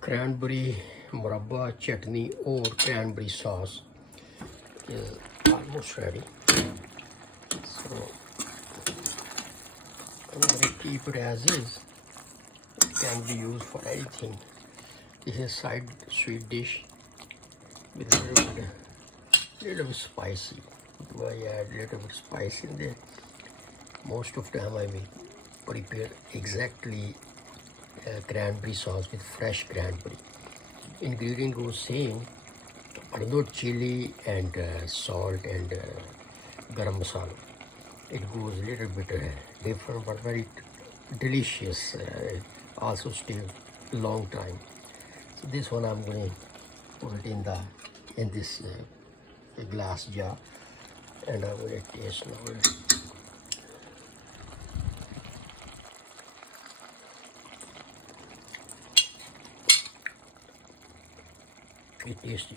Cranberry Murabha, Chattni or Cranberry Sauce is almost ready. So I'm going to keep it as is. It can be used for anything. This is a side sweet dish with a little bit spicy. Do I add a little bit spice in there? Most of the time I will prepare exactly cranberry sauce with fresh cranberry. Ingredient goes same, but not chili and salt and garam masala. It goes a little bit different, but very delicious. Also stay long time. So this one I'm going to put it in this glass jar, and I'm going to taste now. It tasty.